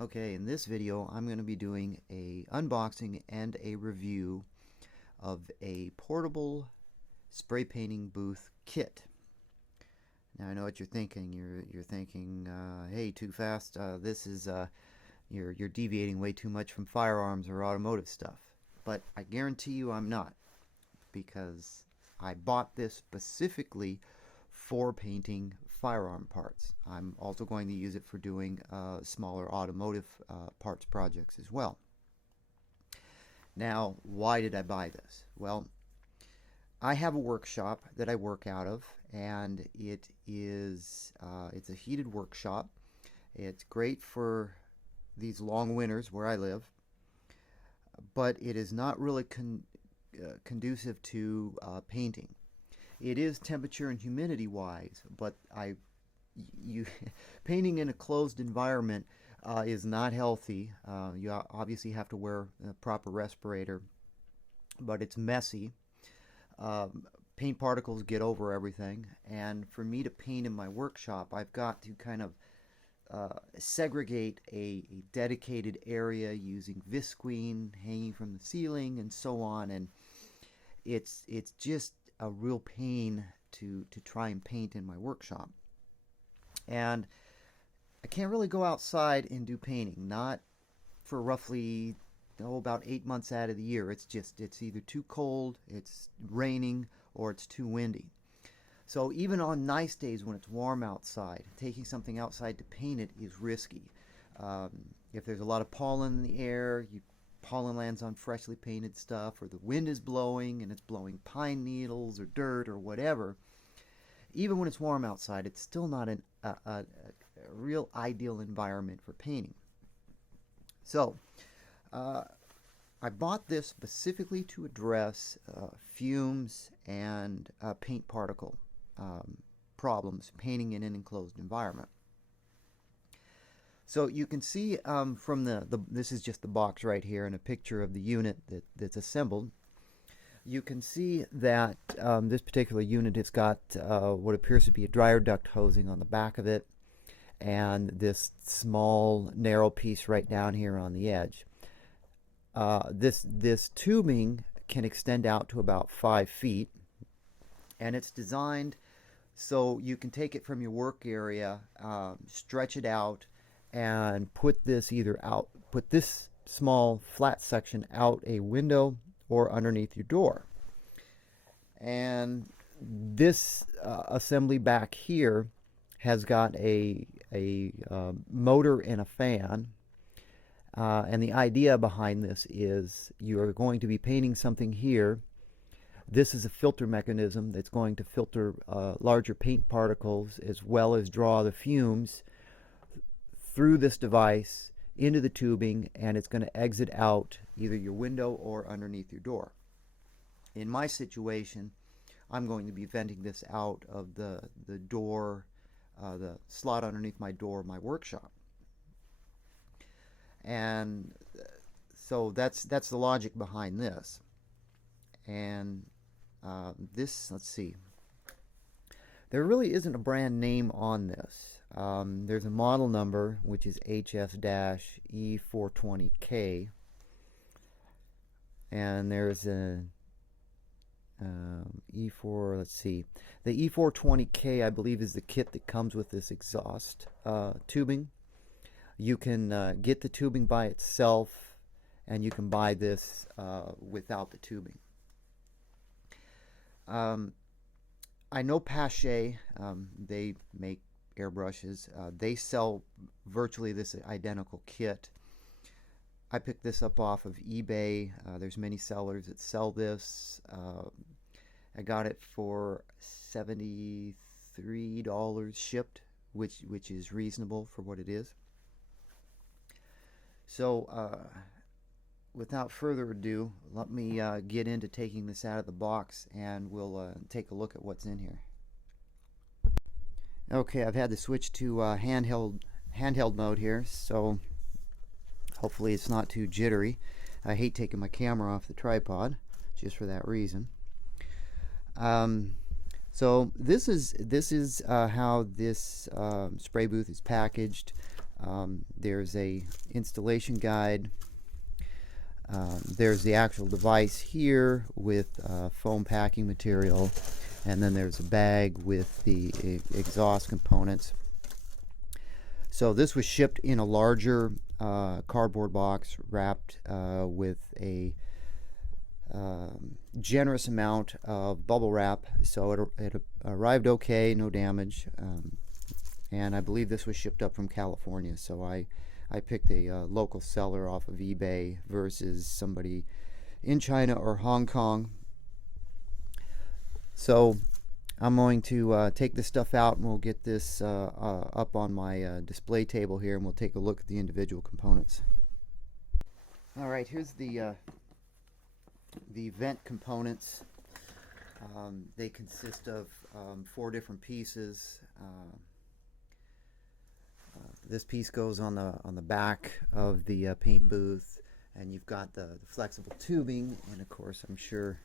Okay, in this video I'm going to be doing a unboxing and a review of a portable spray painting booth kit. Now I know what you're thinking. You're thinking, hey, too fast. This is you're deviating way too much from firearms or automotive stuff. But I guarantee you I'm not, because I bought this specifically for painting firearm parts. I'm also going to use it for doing smaller automotive parts projects as well. Now, why did I buy this? Well, I have a workshop that I work out of, and it's a heated workshop. It's great for these long winters where I live, but it is not really conducive to painting. It is temperature and humidity wise, but painting in a closed environment is not healthy. You obviously have to wear a proper respirator, but it's messy. Paint particles get over everything, and for me to paint in my workshop, I've got to kind of segregate a dedicated area using visqueen hanging from the ceiling and so on, and it's just a real pain to try and paint in my workshop. And I can't really go outside and do painting, not for roughly about 8 months out of the year. It's either too cold, it's raining, or it's too windy. So even on nice days when it's warm outside, taking something outside to paint it is risky. If there's a lot of pollen in the air, pollen lands on freshly painted stuff, or the wind is blowing and it's blowing pine needles or dirt or whatever. Even when it's warm outside, it's still not a real ideal environment for painting. So I bought this specifically to address fumes and paint particle problems painting in an enclosed environment. So you can see from this is just the box right here and a picture of the unit that's assembled. You can see that this particular unit has got what appears to be a dryer duct hosing on the back of it, and this small narrow piece right down here on the edge. This tubing can extend out to about 5 feet, and it's designed so you can take it from your work area, stretch it out, and put this small flat section out a window or underneath your door. And this assembly back here has got a motor and a fan. And the idea behind this is you are going to be painting something here. This is a filter mechanism that's going to filter larger paint particles as well as draw the fumes through this device into the tubing, and it's going to exit out either your window or underneath your door. In my situation, I'm going to be venting this out of the door, the slot underneath my door of my workshop. And so that's the logic behind this. And let's see, there really isn't a brand name on this. There's a model number, which is HS-E420K, and there's a E4, let's see, the E420K I believe is the kit that comes with this exhaust tubing. You can get the tubing by itself, and you can buy this without the tubing. I know Pache, they make airbrushes. They sell virtually this identical kit. I picked this up off of eBay. There's many sellers that sell this. I got it for $73 shipped, which is reasonable for what it is. So without further ado, let me get into taking this out of the box, and we'll take a look at what's in here. Okay, I've had to switch to handheld mode here, so hopefully it's not too jittery. I hate taking my camera off the tripod just for that reason. So this is how this spray booth is packaged. There's a installation guide. There's the actual device here with foam packing material, and then there's a bag with the exhaust components. So this was shipped in a larger cardboard box wrapped with a generous amount of bubble wrap, so it arrived okay, no damage, and I believe this was shipped up from California, so I picked a local seller off of eBay versus somebody in China or Hong Kong. So I'm going to take this stuff out, and we'll get this up on my display table here, and we'll take a look at the individual components. Alright, here's the vent components. They consist of 4 different pieces. This piece goes on the back of the paint booth, and you've got the flexible tubing, and of course I'm sure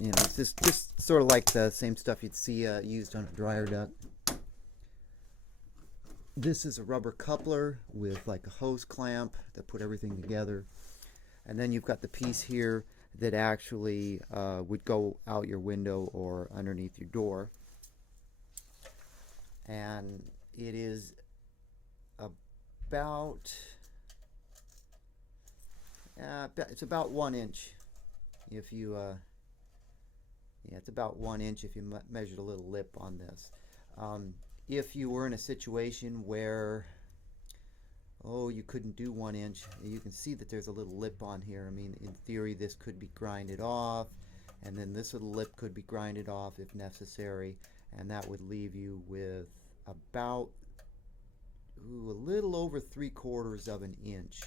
it's just sort of like the same stuff you'd see used on a dryer duct. This is a rubber coupler with like a hose clamp that put everything together. And then you've got the piece here that actually would go out your window or underneath your door. And it is about, it's about 1 inch. If you, it's about 1 inch if you measured a little lip on this. If you were in a situation where you couldn't do 1 inch, you can see that there's a little lip on here. I mean, in theory, this could be grinded off, and then this little lip could be grinded off if necessary, and that would leave you with about a little over 3/4 of an inch.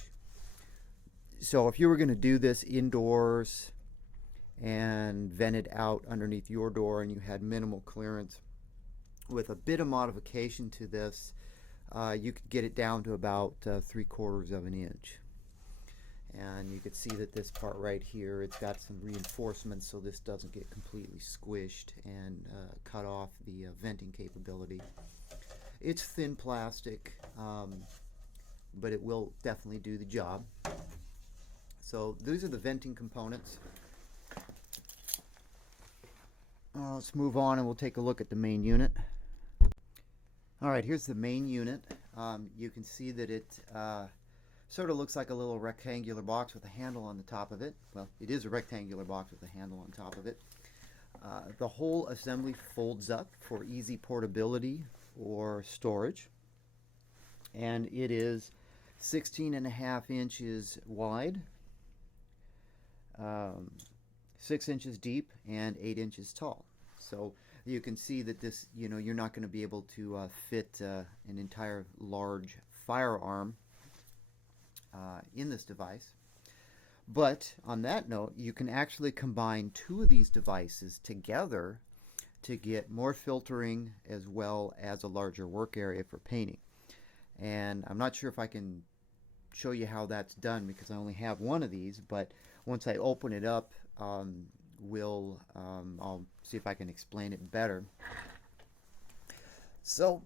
So if you were going to do this indoors and vent it out underneath your door, and you had minimal clearance, with a bit of modification to this, you could get it down to about 3/4 of an inch. And you can see that this part right here, it's got some reinforcements so this doesn't get completely squished and cut off the venting capability. It's thin plastic, but it will definitely do the job. So these are the venting components. Let's move on, and we'll take a look at the main unit. Alright, here's the main unit. You can see that it sort of looks like a little rectangular box with a handle on the top of it. Well, it is a rectangular box with a handle on top of it. The whole assembly folds up for easy portability or storage. And it is 16.5 inches wide, 6 inches deep, and 8 inches tall. So you can see that this, you're not going to be able to fit an entire large firearm in this device. But on that note, you can actually combine 2 of these devices together to get more filtering as well as a larger work area for painting. And I'm not sure if I can show you how that's done because I only have one of these, but once I open it up, I'll see if I can explain it better. So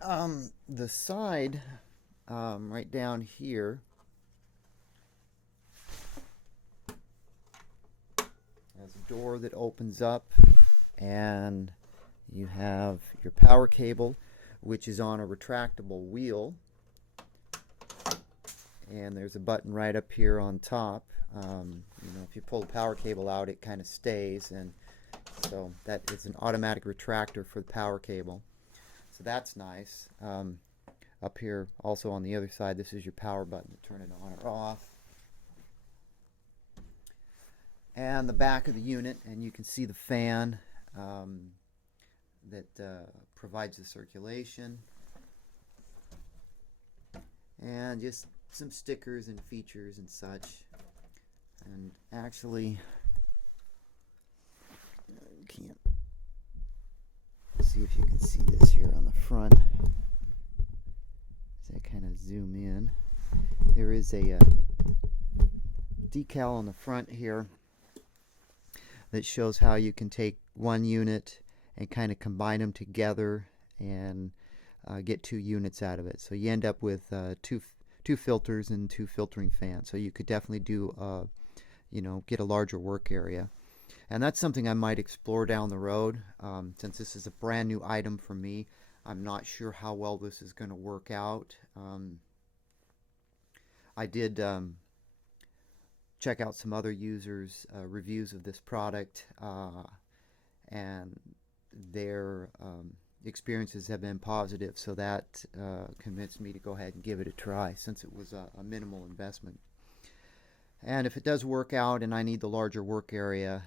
the side right down here has a door that opens up, and you have your power cable, which is on a retractable wheel, and there's a button right up here on top. If you pull the power cable out, it kind of stays, and so that is an automatic retractor for the power cable, so that's nice. Up here also on the other side, this is your power button to turn it on or off, and the back of the unit, and you can see the fan that provides the circulation, and just some stickers and features and such. And actually, can't see if you can see this here on the front. As I kind of zoom in, there is a decal on the front here that shows how you can take one unit and kind of combine them together and get 2 units out of it. So you end up with two filters and 2 filtering fans. So you could definitely do get a larger work area. And that's something I might explore down the road. Since this is a brand new item for me, I'm not sure how well this is going to work out. I did check out some other users' reviews of this product, and their experiences have been positive, so that convinced me to go ahead and give it a try, since it was a minimal investment. And if it does work out and I need the larger work area,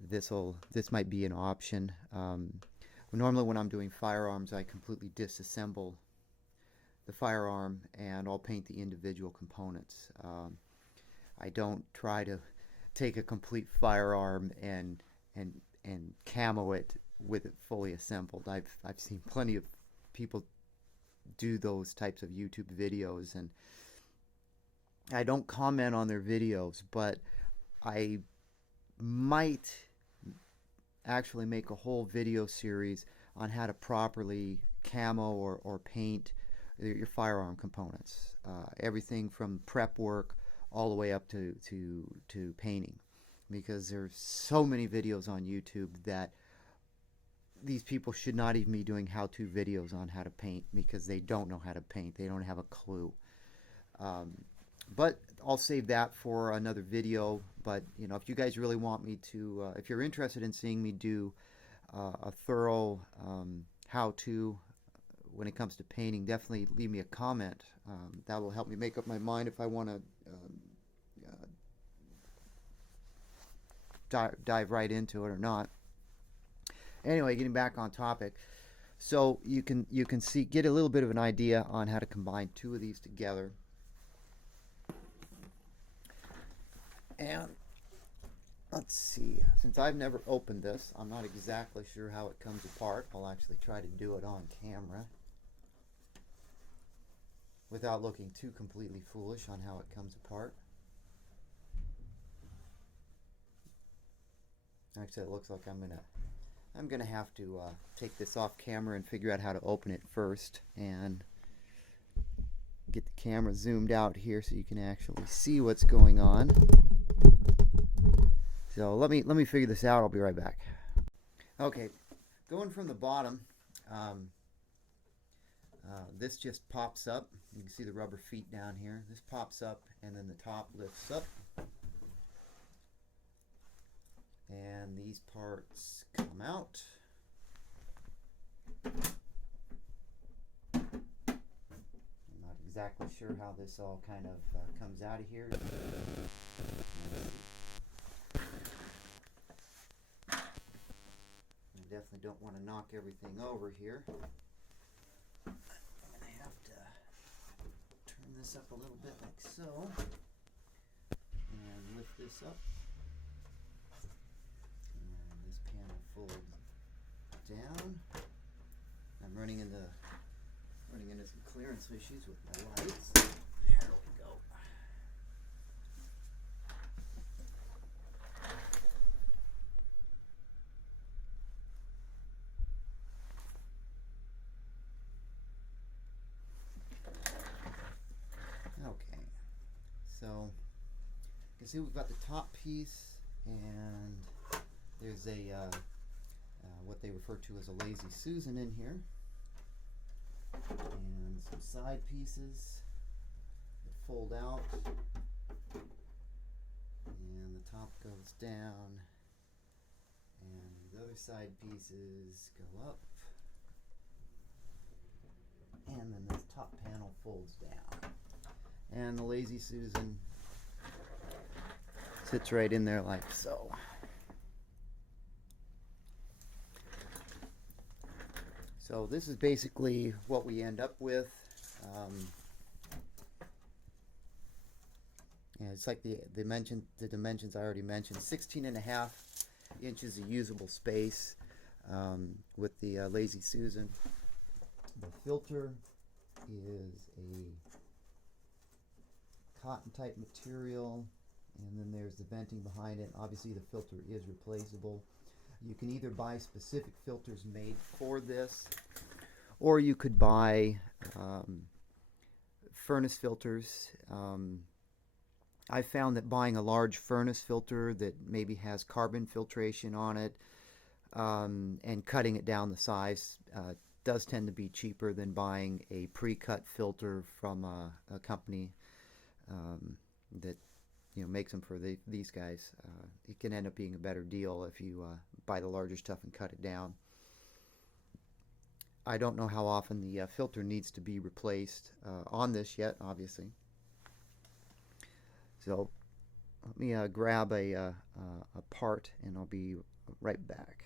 this might be an option. Normally when I'm doing firearms, I completely disassemble the firearm and I'll paint the individual components. I don't try to take a complete firearm and camo it with it fully assembled. I've seen plenty of people do those types of YouTube videos, and I don't comment on their videos, but I might actually make a whole video series on how to properly camo or paint your firearm components. Everything from prep work all the way up to painting, because there's so many videos on YouTube that these people should not even be doing how-to videos on how to paint, because they don't know how to paint. They don't have a clue. But I'll save that for another video. But if you guys really want me to, if you're interested in seeing me do a thorough how-to when it comes to painting, definitely leave me a comment. That will help me make up my mind if I want to dive right into it or not. Anyway, getting back on topic, so you can get a little bit of an idea on how to combine 2 of these together. And let's see, since I've never opened this, I'm not exactly sure how it comes apart. I'll actually try to do it on camera without looking too completely foolish on how it comes apart. Actually, it looks like I'm gonna have to take this off camera and figure out how to open it first, and get the camera zoomed out here so you can actually see what's going on. So let me figure this out. I'll be right back. Okay, going from the bottom, this just pops up. You can see the rubber feet down here. This pops up, and then the top lifts up, and these parts come out. I'm not exactly sure how this all kind of comes out of here. I definitely don't want to knock everything over here. I'm going to have to turn this up a little bit like so, and lift this up. And this panel folds down. I'm running into some clearance issues with my lights. There we go. Okay, so you can see we've got the top piece, and there's a what they refer to as a lazy Susan in here, and some side pieces that fold out, and the top goes down, and the other side pieces go up, and then this top panel folds down, and the lazy Susan sits right in there like so. So this is basically what we end up with. Yeah, it's like the dimensions I already mentioned. 16.5 inches of usable space with the lazy Susan. The filter is a cotton type material, and then there's the venting behind it. Obviously the filter is replaceable. You can either buy specific filters made for this, Or you could buy furnace filters. I found that buying a large furnace filter that maybe has carbon filtration on it, and cutting it down the size, does tend to be cheaper than buying a pre-cut filter from a company that makes them for these guys. It can end up being a better deal if you buy the larger stuff and cut it down. I don't know how often the filter needs to be replaced on this yet, obviously. So let me grab a part, and I'll be right back.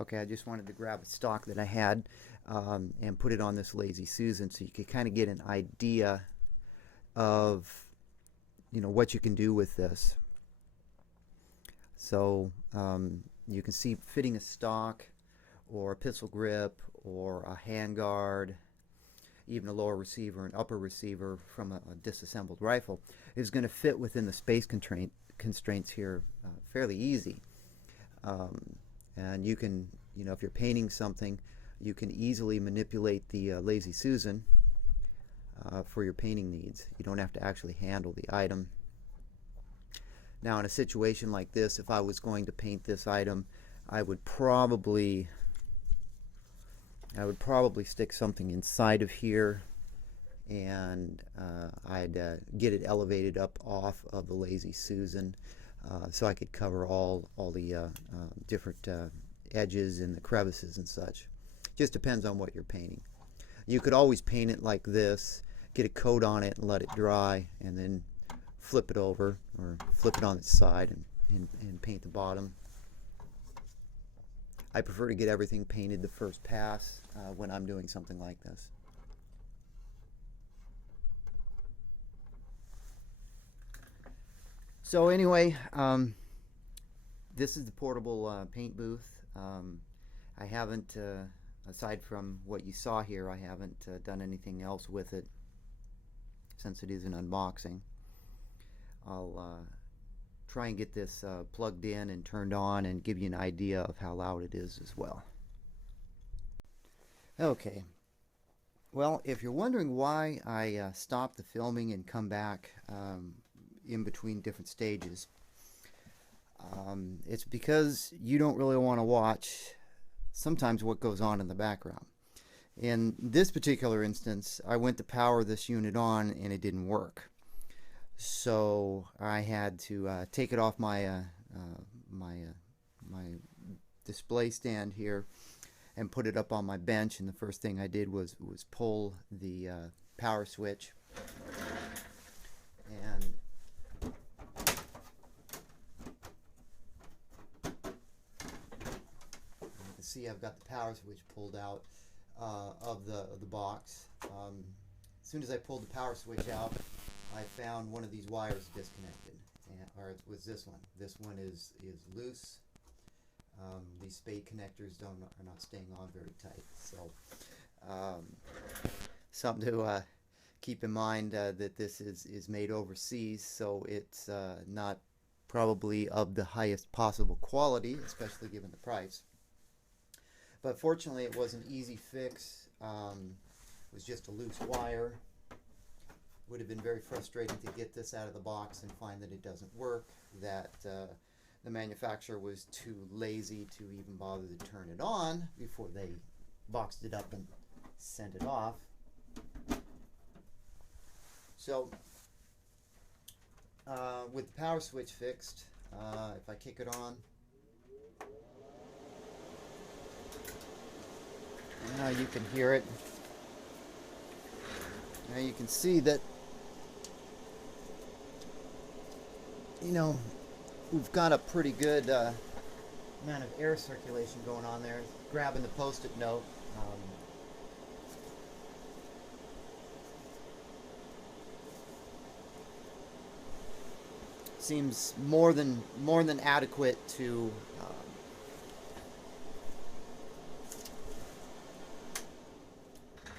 Okay, I just wanted to grab a stock that I had and put it on this Lazy Susan so you could kind of get an idea of what you can do with this. So you can see fitting a stock or a pistol grip or a handguard, even a lower receiver and upper receiver from a disassembled rifle is going to fit within the space constraints here fairly easy. And you can, if you're painting something, you can easily manipulate the Lazy Susan for your painting needs. You don't have to actually handle the item. Now, in a situation like this, if I was going to paint this item, I would probably stick something inside of here, and I'd get it elevated up off of the Lazy Susan, so I could cover all the different edges and the crevices and such. Just depends on what you're painting. You could always paint it like this, get a coat on it and let it dry, and then flip it over or flip it on its side and paint the bottom. I prefer to get everything painted the first pass when I'm doing something like this. So anyway, this is the portable paint booth. I haven't, aside from what you saw here, I haven't done anything else with it since it is an unboxing. I'll try and get this plugged in and turned on and give you an idea of how loud it is as well. Okay, well, if you're wondering why I stopped the filming and come back in between different stages, it's because you don't really want to watch sometimes what goes on in the background. In this particular instance, I went to power this unit on and it didn't work. So I had to take it off my my display stand here and put it up on my bench, and the first thing I did was pull the power switch, and you can see I've got the power switch pulled out of the box. As soon as I pulled the power switch out, I found one of these wires disconnected, or it was this one. This one is loose. These spade connectors are not staying on very tight. So something to keep in mind, that this is made overseas, so it's not probably of the highest possible quality, especially given the price. But fortunately, it was an easy fix. It was just a loose wire. Would have been very frustrating to get this out of the box and find that it doesn't work, that the manufacturer was too lazy to even bother to turn it on before they boxed it up and sent it off. So with the power switch fixed, if I kick it on, now you can hear it. Now you can see that, we've got a pretty good amount of air circulation going on there. Grabbing the post-it note. Seems more than adequate to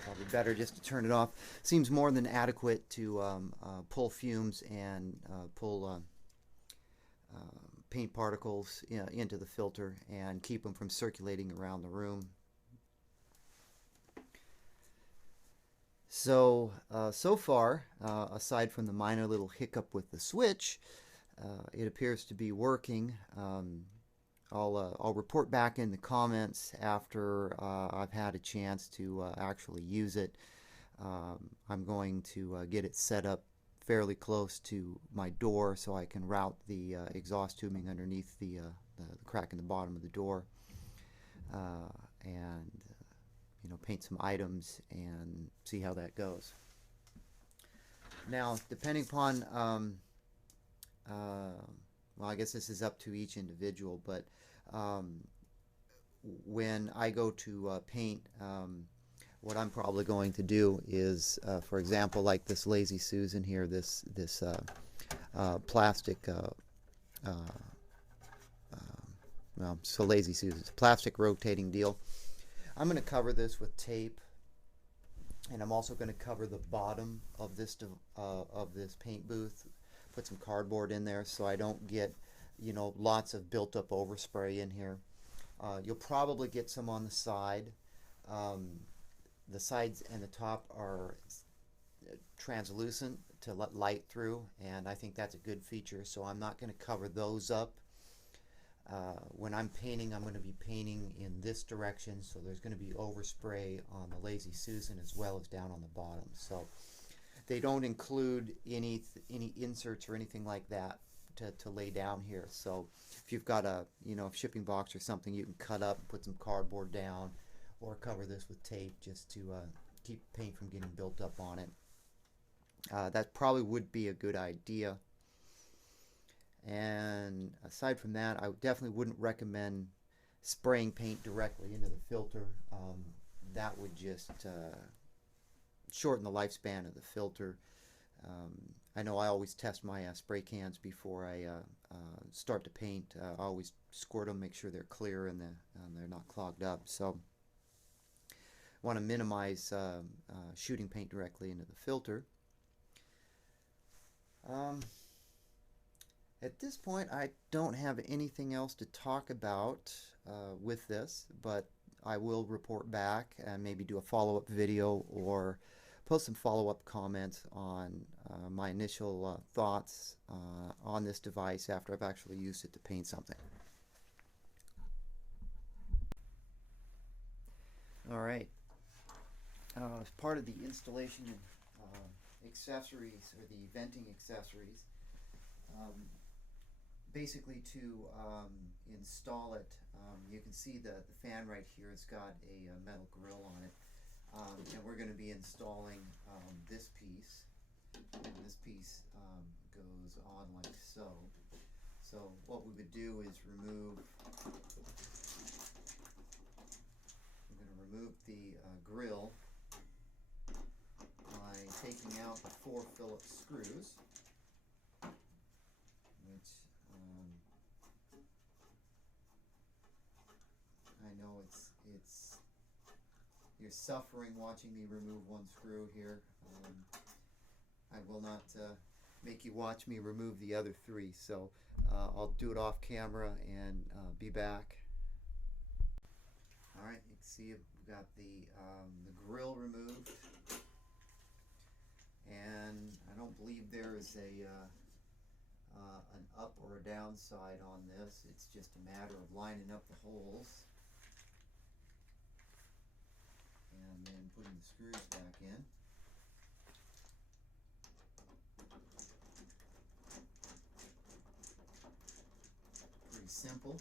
probably better just to turn it off. Seems more than adequate to pull fumes and pull paint particles into the filter and keep them from circulating around the room. So, so far, aside from the minor little hiccup with the switch, it appears to be working. I'll report back in the comments after I've had a chance to actually use it. I'm going to get it set up fairly close to my door so I can route the exhaust tubing underneath the crack in the bottom of the door, and paint some items and see how that goes. Now, depending upon well, I guess this is up to each individual, but when I go to paint, what I'm probably going to do is, for example, like this Lazy Susan here, this plastic, well, so Lazy Susan, it's a plastic rotating deal. I'm going to cover this with tape, and I'm also going to cover the bottom of this paint booth, put some cardboard in there so I don't get lots of built-up overspray in here. You'll probably get some on the side. The sides and the top are translucent to let light through, and I think that's a good feature, so I'm not going to cover those up. When I'm painting, I'm going to be painting in this direction, so there's going to be overspray on the Lazy Susan as well as down on the bottom. So they don't include any inserts or anything like that to lay down here. So if you've got a shipping box or something, you can cut up and put some cardboard down, or cover this with tape just to keep paint from getting built up on it. That probably would be a good idea. And aside from that, I definitely wouldn't recommend spraying paint directly into the filter. That would just shorten the lifespan of the filter. I know I always test my spray cans before I start to paint. I always squirt them, make sure they're clear and they're not clogged up. So I want to minimize shooting paint directly into the filter. At this point, I don't have anything else to talk about with this, but I will report back and maybe do a follow-up video or post some follow-up comments on my initial thoughts on this device after I've actually used it to paint something. All right. As part of the installation of accessories, or the venting accessories, basically to install it, you can see the fan right here. It's got a metal grill on it, and we're going to be installing this piece, and this piece goes on like so. So what we would do is we're going to remove the grill by taking out the 4 Phillips screws, which I know it's you're suffering watching me remove one screw here. I will not make you watch me remove the other 3, so I'll do it off camera and be back. All right, you can see we've got the grill removed, and I don't believe there is an up or a down side on this. It's just a matter of lining up the holes and then putting the screws back in. Pretty simple.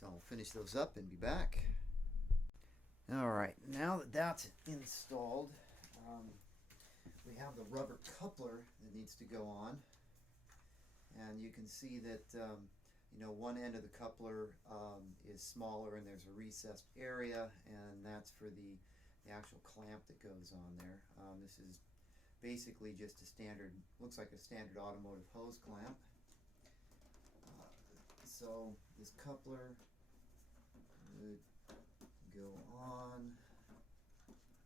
So I'll finish those up and be back. Alright, now that that's installed, we have the rubber coupler that needs to go on. And you can see that one end of the coupler is smaller and there's a recessed area, and that's for the actual clamp that goes on there. This is basically just a standard, looks like a standard automotive hose clamp. So this coupler would go on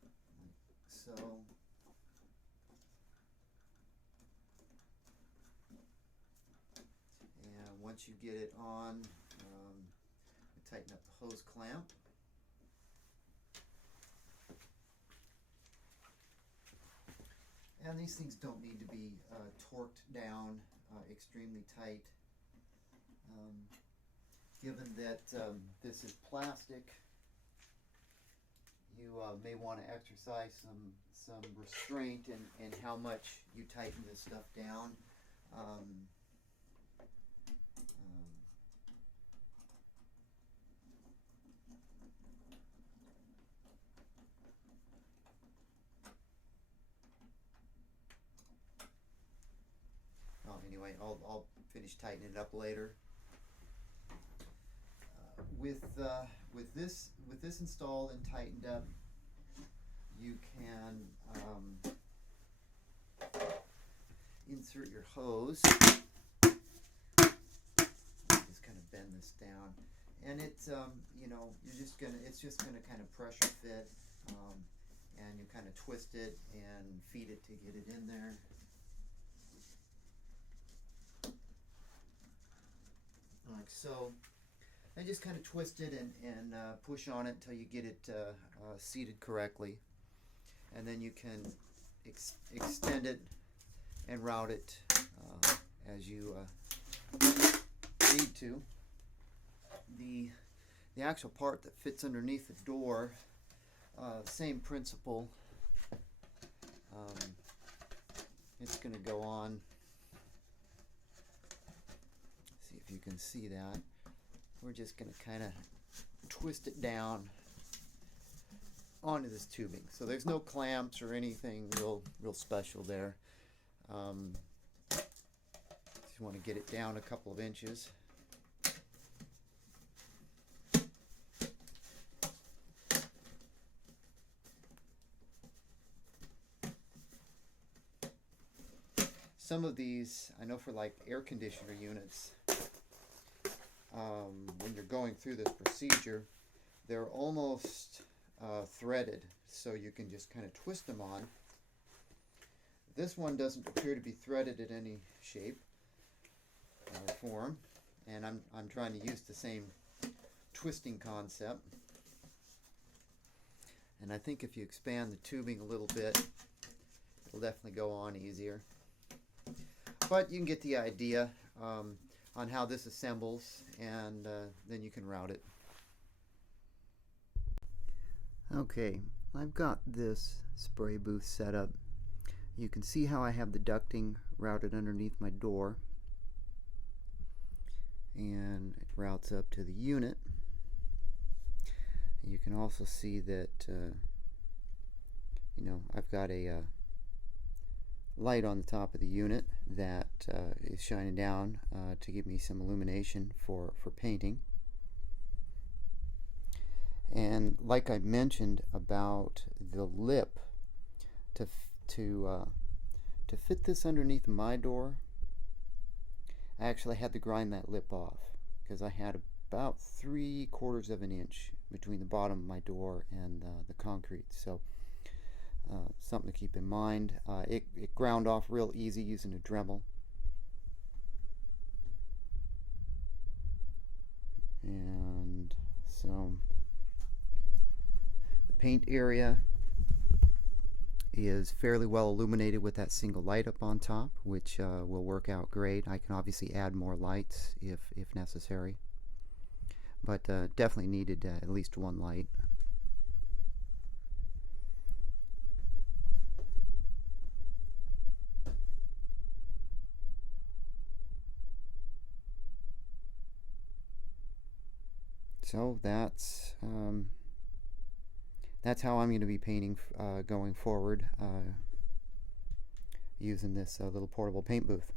like So and once you get it on, tighten up the hose clamp. And these things don't need to be torqued down extremely tight. Given that this is plastic, you may want to exercise some restraint in how much you tighten this stuff down. Anyway, I'll finish tightening it up later. With this installed and tightened up, you can insert your hose. Just kind of bend this down, and it's it's just gonna kind of pressure fit, and you kind of twist it and feed it to get it in there. Like so. And just kind of twist it and push on it until you get it seated correctly. And then you can extend it and route it as you need to. The actual part that fits underneath the door, same principle. It's going to go on. See if you can see that. We're just going to kind of twist it down onto this tubing. So there's no clamps or anything real special there. Just want to get it down a couple of inches. Some of these, I know for like air conditioner units, when you're going through this procedure, they're almost threaded, so you can just kind of twist them on. This one doesn't appear to be threaded in any shape or form, and I'm trying to use the same twisting concept. And I think if you expand the tubing a little bit, it'll definitely go on easier. But you can get the idea on how this assembles, and then you can route it. Okay, I've got this spray booth set up. You can see how I have the ducting routed underneath my door, and it routes up to the unit. You can also see that I've got a light on the top of the unit that is shining down to give me some illumination for painting. And like I mentioned about the lip, to fit this underneath my door, I actually had to grind that lip off because I had about 3/4 of an inch between the bottom of my door and the concrete. So something to keep in mind. It ground off real easy using a Dremel. And so the paint area is fairly well illuminated with that single light up on top, which will work out great. I can obviously add more lights if necessary, but definitely needed at least one light. So that's how I'm going to be painting going forward, using this little portable paint booth.